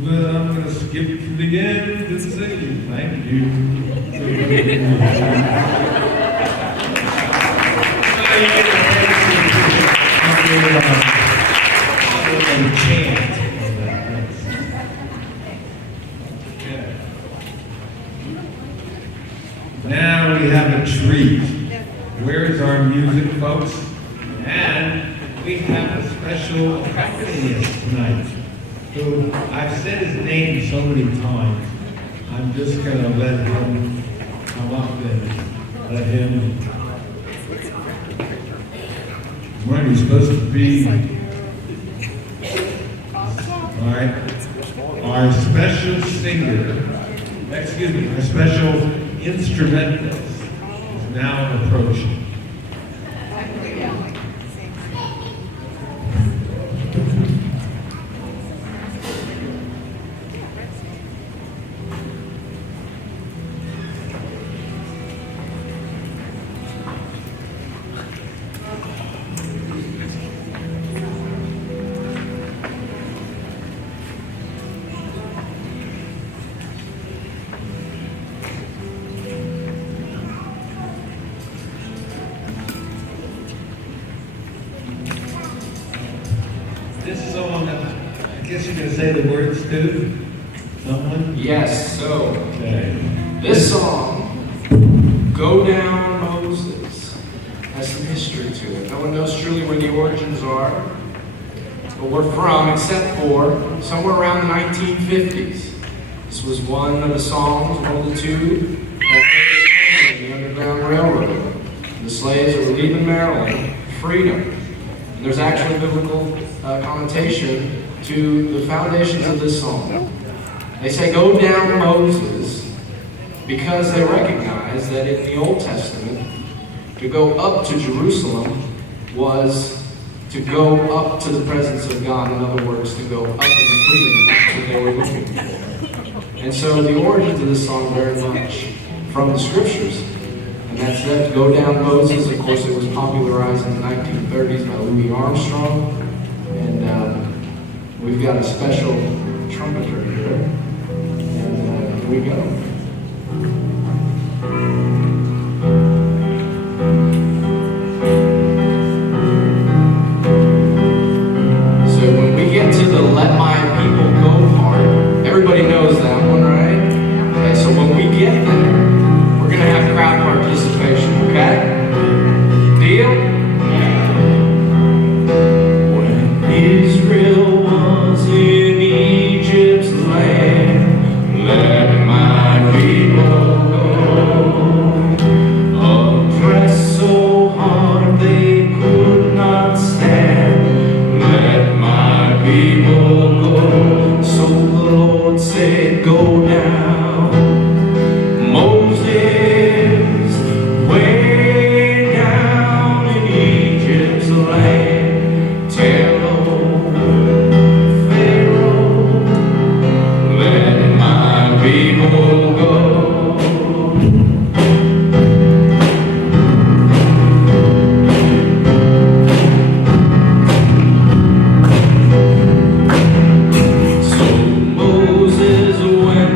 Well, I'm going to skip to the end and say thank you. Chant. Now we have a treat. Where's our music, folks? And we have a special accompanist tonight, who I've said his name so many times. I'm just going to let him come up and let him. When he's supposed to be. All right. Our special singer, our special instrumentalist is now approaching. This song, I guess you can say the words too? Someone? Yes, so Okay. this song, Go Down Moses, has some history to it. No one knows truly where the origins are, but we're from, except for somewhere around the 1950s. This was one of the songs, one of the two, that made the Underground Railroad. The slaves that were leaving Maryland, freedom. And there's actually biblical connotation to the foundations of this song. They say, go down Moses, because they recognize that in the Old Testament, to go up to Jerusalem was to go up to the presence of God. In other words, to go up in the freedom. That's what they were looking for. And so the origins of this song very much from the scriptures. And that's that, Go Down Moses. Of course, it was popularized in the 1930s by Louis Armstrong. And we've got a special trumpeter here. And here we go. So when we get to the Let My People Go part, everybody knows that one, right? Okay, so when we get there, we're going to have crowd participation, okay? Deal? When Israel was in Egypt's land, let my people go. Oppressed so hard they could not stand, let my people go. So the Lord said, go down, Moses, way down in Egypt's land. Tell old Pharaoh, let my people go. So Moses went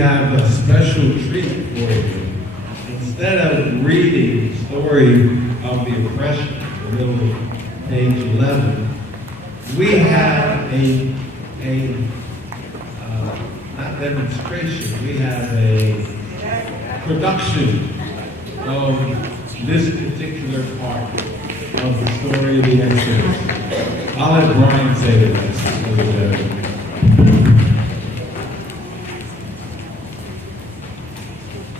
have a special treat for you. Instead of reading the story of the oppression, the middle of page 11, we have not demonstration, we have a production of this particular part of the story of the Exodus. I'll let Brian say the rest.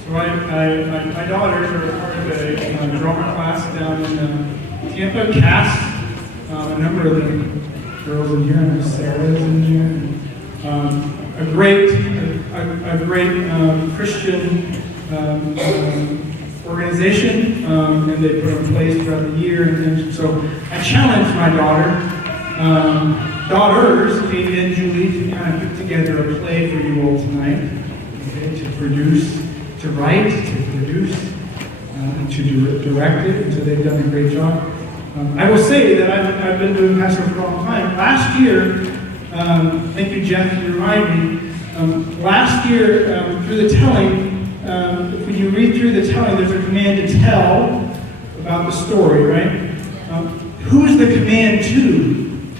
So my daughters are part of a drama class down in Tampa, CAST. A number of the girls in here, and Sarah's in here. A great Christian organization, and they put in place throughout the year. And so I challenged my daughters, Katie and Julie, to kind of put together a play for you all tonight. Okay, to produce, to write, to produce, and to direct it. And so they've done a great job. I will say that I've been doing Passover for a long time. Last year, thank you, Jeff, for reminding me. Last year, through the telling, when you read through the telling, there's a command to tell about the story, right? Who's the command to?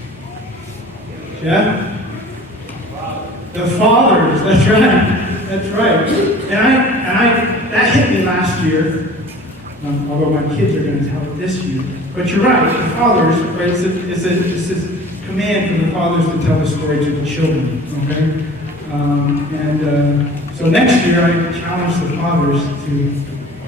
Jeff? The fathers. That's right. That's right. And that hit me last year. Although my kids are going to tell it this year. But you're right, the fathers, right? It's a command from the fathers to tell the story to the children, okay? So next year, I challenge the fathers to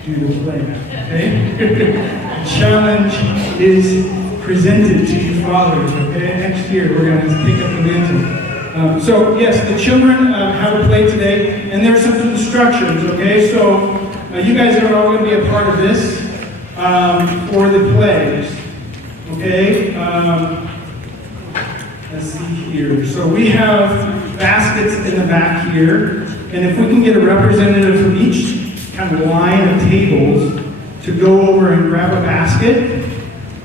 do the play, okay? The challenge is presented to you fathers, okay? Next year, we're going to pick up the mantle. So yes, the children have a play today, and there's some instructions, okay? So you guys are all going to be a part of this for the plays, okay? Let's see here. So we have baskets in the back here, and if we can get a representative from each kind of line of tables to go over and grab a basket,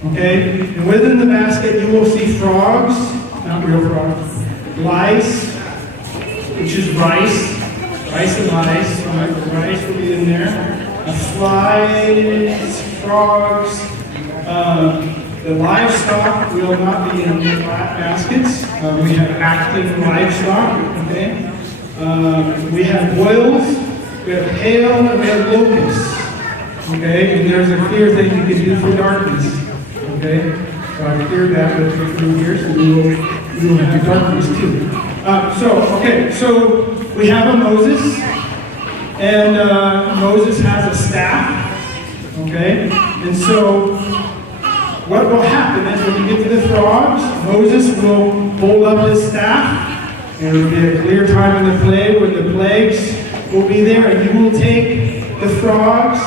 okay? And within the basket, you will see frogs, not real frogs, lice, which is rice and lice. So the rice will be in there. Flies, frogs. The livestock will not be in flat baskets. We have active livestock. Okay. We have boils. We have hail, and we have locusts. Okay. And there's a clear thing you can do for darkness. Okay. So I cleared that with you through here, so we will have darkness too. So we have a Moses, and Moses has a staff, okay? And so what will happen is when you get to the frogs, Moses will hold up his staff, and it will be a clear time in the play where the plagues will be there, and you will take the frogs,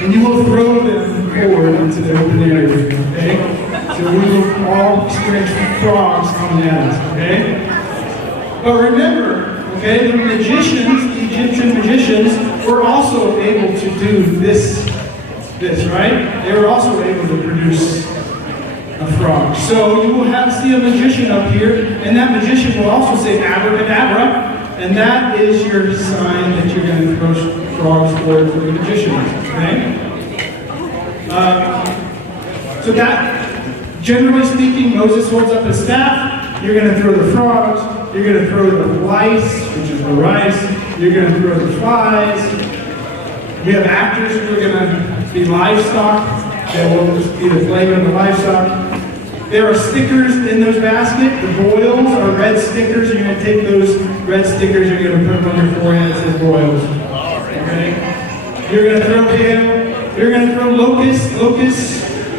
and you will throw them forward into the open area, okay? So we will all experience frogs coming at us, okay? But remember, okay, the magicians, the Egyptian magicians, were also able to do this, right? They were also able to produce a frog. So you will see a magician up here, and that magician will also say abracadabra, and that is your sign that you're going to throw frogs forward for the magician, okay? So that, generally speaking, Moses holds up his staff, you're going to throw the frogs, you're going to throw the lice, which is the rice. You're going to throw the flies. We have actors who are going to be livestock. That will be the plague of the livestock. There are stickers in those baskets. The boils are red stickers. You're going to take those red stickers. You're going to put them on your forehead. It says boils. Okay. You're going to throw hail. You're going to throw locusts. Locusts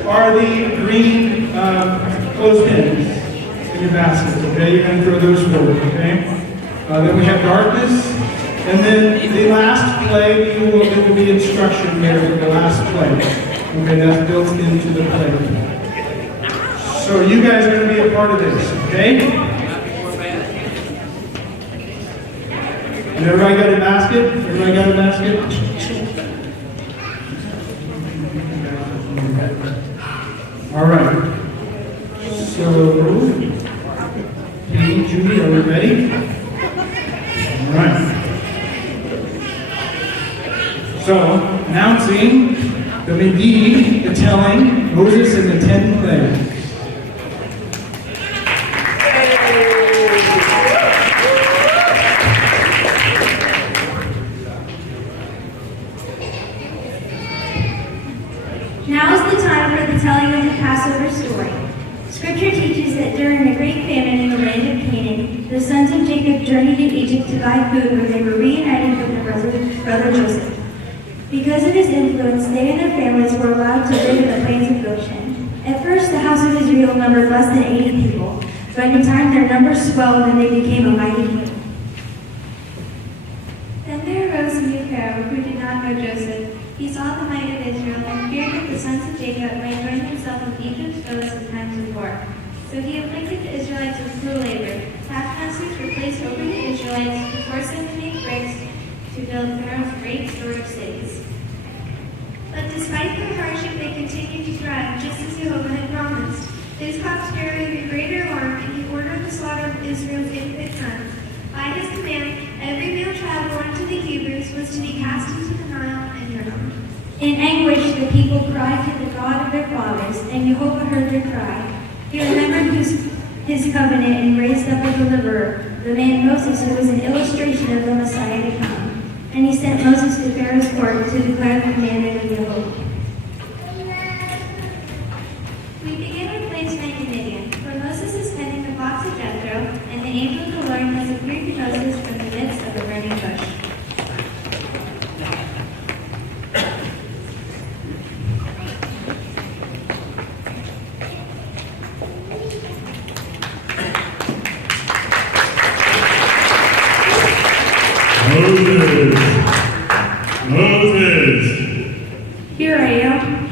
are the green clothespins in your basket, okay? You're going to throw those forward, okay? Then we have darkness. And then the last plague, there will be instruction there for the last plague. Okay, that's built into the plague. So you guys are going to be a part of this, okay? And everybody got a basket? Everybody got a basket? All right. So, Katie, Judy, are we ready? All right. So, announcing the Medee, the telling, Moses and the 10 plagues. Now is the time for the telling of the Passover story. Scripture teaches that during a great famine in the land of Canaan, the sons of Jacob journeyed to Egypt to buy food where they were reunited with their brother Joseph. Because of his influence, they and their families were allowed to live in the plains of Goshen. At first, the house of Israel numbered less than 80 people, but in time their numbers swelled and they became a mighty people. Then there arose a new Pharaoh who did not know Joseph. He saw the might of Israel and feared that the sons of Jacob might join themselves with Egypt's foes in times of war. So he afflicted the Israelites with cruel labor. Taskmasters were placed over the Israelites to force them to make bricks to build Pharaoh's great store of cities. But despite their hardship, they continued to thrive, just as Jehovah had promised. This caused Pharaoh even greater alarm, and he ordered the slaughter of Israel's infant sons. By his command, every male child born to the Hebrews was to be cast into the Nile and drowned. In anguish, the people cried to the God of their fathers, and Jehovah heard their cry. He remembered his covenant and raised up a deliverer, the man Moses, who was an illustration of the Messiah to come. And he sent Moses to Pharaoh's court to declare the commandment of Jehovah. We begin with placement in Midian, where Moses is tending the flocks of Jethro, and the angel of the Lord has appeared to Moses from the midst of a burning bush. Moses, Here I am.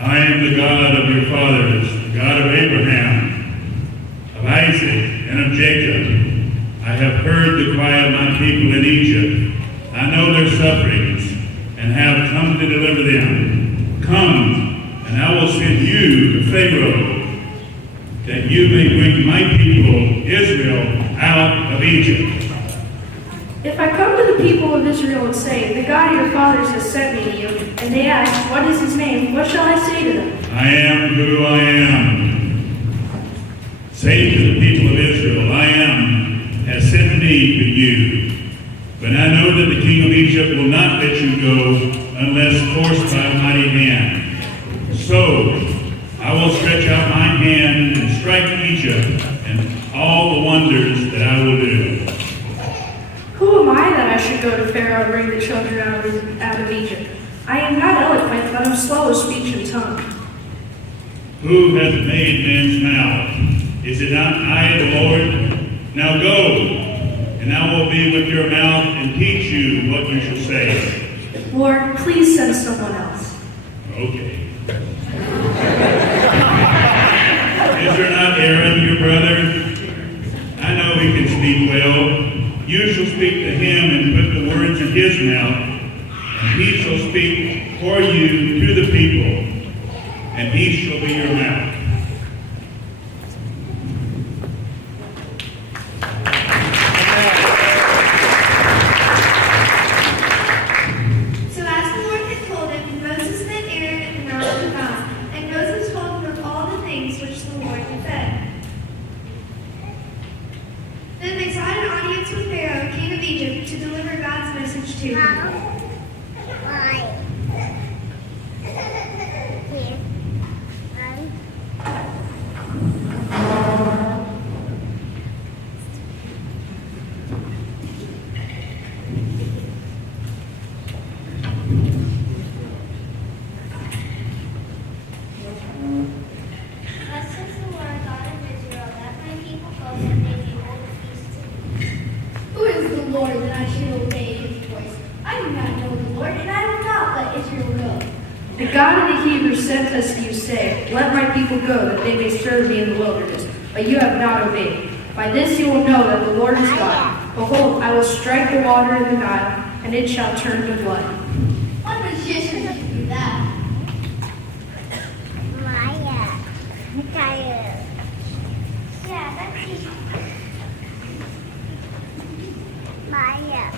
I am the God of your fathers, the God of Abraham, of Isaac, and of Jacob. I have heard the cry of my people in Egypt. I know their sufferings, and have come to deliver them. Come, and I will send you to Pharaoh, that you may bring my people, Israel, out of Egypt. If I come to the people of Israel and say, the God of your fathers has sent me to you, and they ask, what is his name? What shall I say to them? I am who I am. Say to the people of Israel, I am has sent me to you. But I know that the king of Egypt will not let you go unless forced by a mighty hand. So I will stretch out my hand and strike Egypt and all the wonders that I will do. Who am I that I should go to Pharaoh and bring the children out of Egypt? I am not eloquent, but I'm slow of speech and tongue. Who has made man's mouth? Is it not I, the Lord? Now go, and I will be with your mouth and teach you what you shall say. Lord, please send someone else. Okay. Is there not Aaron, your brother? I know he can speak well. You shall speak to him and put the words in his mouth, and he shall speak for you to the people, and he shall be your mouth. So as the Lord had told him, Moses met Aaron at the mountain of God, and Moses told him of all the things which the Lord had said. Then they sought an audience with Pharaoh, king of Egypt, to deliver God's message to him. Thus says the Lord God of Israel, let my people go that they may hold a feast to me. Who is the Lord that I should obey his voice? I do not know the Lord, and I will not let Israel go. The God of the Hebrews sent us to you, saying, let my people go, that they may serve me in the wilderness. But you have not obeyed. By this you will know that the Lord is God. Behold, I will strike the water in the Nile, and it shall turn to blood. What magician can do that? Yeah, that's easy. Maya.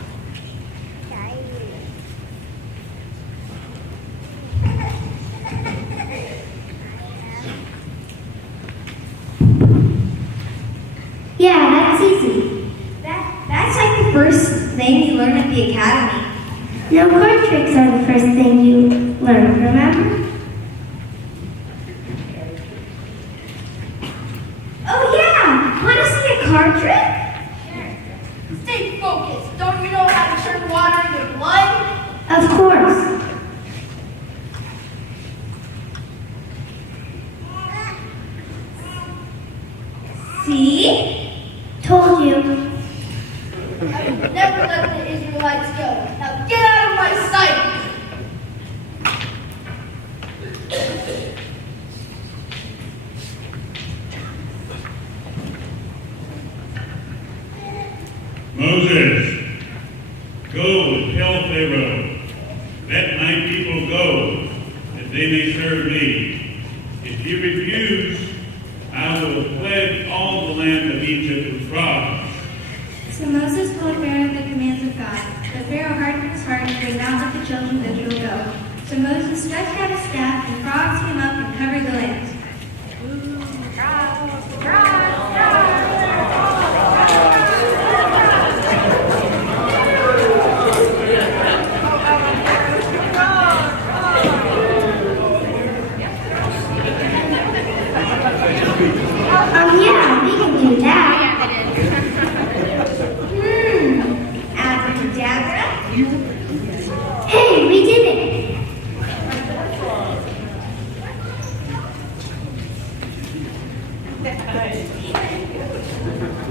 learn at the academy. No card tricks are the first thing you learn, remember? Oh yeah! Want to see a card trick? Sure. Stay focused. Don't you know how to turn water into blood? Of course. See? Told you. I would never let the Israelites go. Now get out of my sight! Moses, go and tell Pharaoh, let my people go, that they may serve me. If you refuse, I will plague all the land of Egypt with frogs. So Moses told Pharaoh the commands of God, but Pharaoh hardened his heart and would not let the children of Israel go. So Moses stretched out his staff, and frogs came up and covered the land. Oh yeah, we can do that. Abracadabra? Hey, we did it.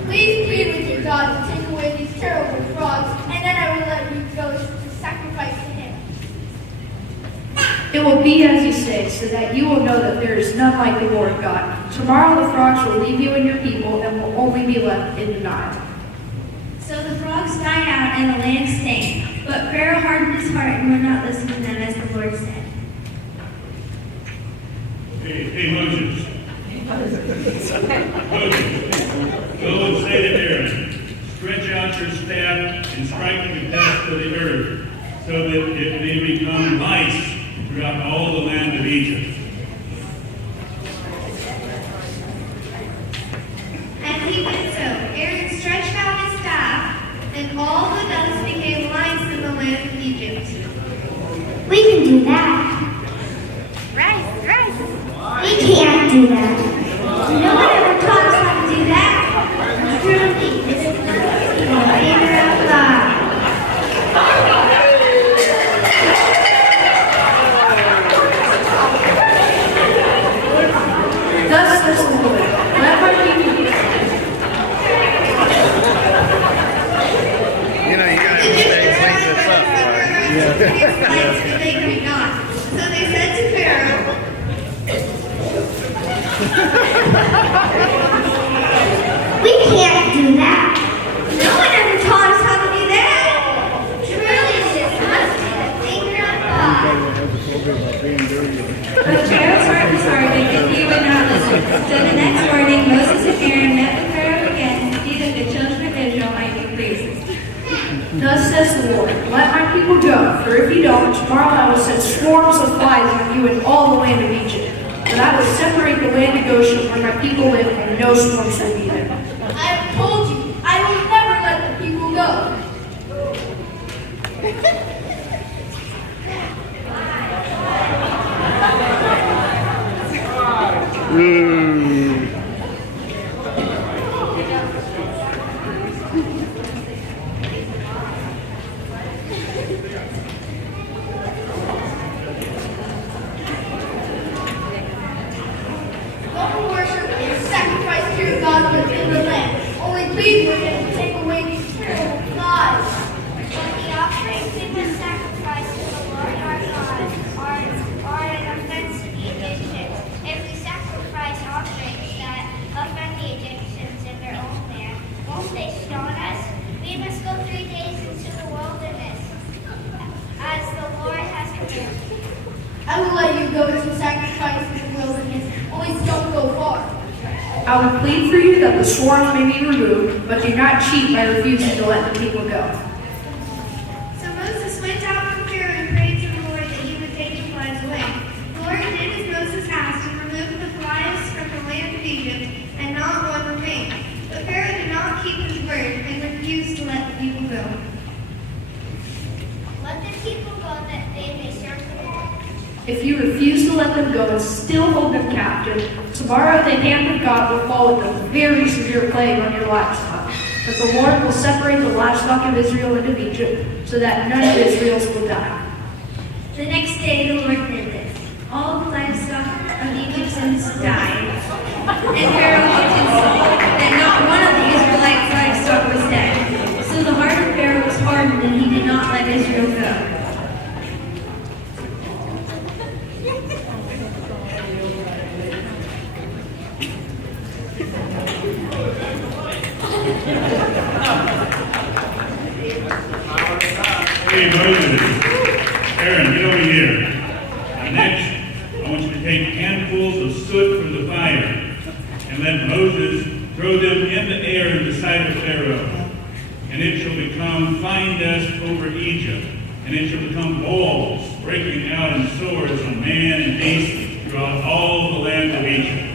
Please plead with your God to take away these terrible frogs, and then I will let you go to sacrifice to him. It will be as you say, so that you will know that there is none like the Lord God. Tomorrow the frogs will leave you and your people, and will only be left in the Nile. So the frogs died out and the land stank. But Pharaoh hardened his heart and would not listen to them as the Lord said. Hey, Moses. Moses, go and say to Aaron, stretch out your staff and strike the dust of the earth, so that it may become lice throughout all the land of Egypt. And he did so. Aaron stretched out his staff, and all the dust became lice in the land of Egypt. We can do that. We can't do that. No one ever taught us how to do that. Truly, this is the favor of God. Thus says the Lord, let my people go. You know, you gotta clean this up, right? But they could not. So they said to Pharaoh, We can't do that. no one ever taught us how to do that. Truly, this must be the finger of God. But Pharaoh's heart was hardened, and he would not listen. So the next morning, Moses and Aaron met with Pharaoh again to see that the children of Israel might be free. Thus says the Lord, let my people go, for if you don't, tomorrow I will send swarms of flies on you and all the land of Egypt. But I will separate the land of Goshen where my people live, and no swarms will be there. I have told you, I will never let the people go. Don't worship and sacrifice to your God within the land. Only plead with him to take away these terrible flies. But the offerings we must sacrifice to the Lord our God are an offense to the Egyptians. If we sacrifice offerings that offend the Egyptians in their own land, won't they stone us? We must go 3 days into the wilderness, as the Lord has commanded. I will let you go to sacrifice in the wilderness, only don't go far. I will plead for you that the swarms may be removed, but do not cheat by refusing to let the people go. So Moses went out from Pharaoh and prayed to the Lord that he would take the flies away. The Lord did as Moses asked and removed the flies from the land of Egypt, and not one remained. But Pharaoh did not keep his word and refused to let the people go. If you refuse to let them go and still hold them captive, tomorrow the hand of God will fall with a very severe plague on your livestock. But the Lord will separate the livestock of Israel and of Egypt, so that none of Israel's will die. The next day the Lord did this. All the livestock of the Egyptians died. And Pharaoh looked and saw that not one of the Israelites' livestock was dead. So the heart of Pharaoh was hardened, and he did not let Israel go. Hey, Moses, Aaron, get over here. Next, I want you to take handfuls of soot from the fire and let Moses throw them in the air in the sight of Pharaoh. And it shall become fine dust over Egypt, and it shall become boils breaking out in sores on man and beast throughout all the land of Egypt.